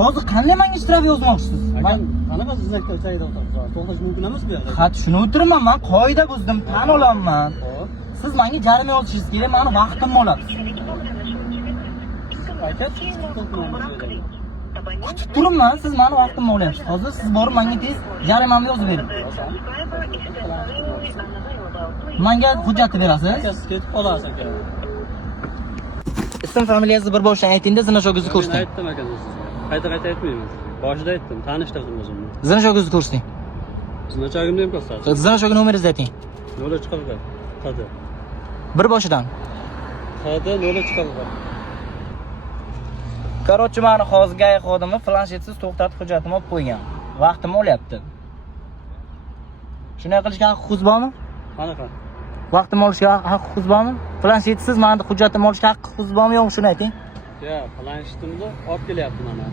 Hozir qanday menga shtraf yozmoqchisiz? Akam, qanaqa sizakda joyda o'tiribsiz? To'xtash mumkin emas bu yerda. Ha, shuni o'tiraman, men qoida buzdim, tan olaman. Siz menga jarima yozishingiz kerak, meni vaqtim bo'ladi. Aka, Kutib turibman, siz meni vaqtimni olyapsiz. Hozir siz borib menga tez jarimamni yozib bering. Menga hujjatni berasiz? aka siz ketib qolasiz aka. Ism familiyangizni bir boshdan aytingda, zina shogingizni Men ko'rsating. aytdim aka sizga. Qayta aytmayman. Boshida aytdim, tanishtirdim o'zimni. Zina shogingizni ko'rsating. Zinachogimni ham ko'rsatdim. Zina shogini nomeringizni ayting. 0 qadi. Bir boshidan. Qadi 0 Короче, meni hozirgi xodimi planshetsiz to'xtatib hujjatimni olib qo'ygan. Vaqtim olyapti. Shunday qilishga haqqingiz bormi? Qanaqa? Vaqtim olishga haqqingiz bormi? Planshetsiz meni hujjatimni olishga haqqingiz bormi yo'qmi shuni ayting. Ya, planshetimni olib kelyapman mana.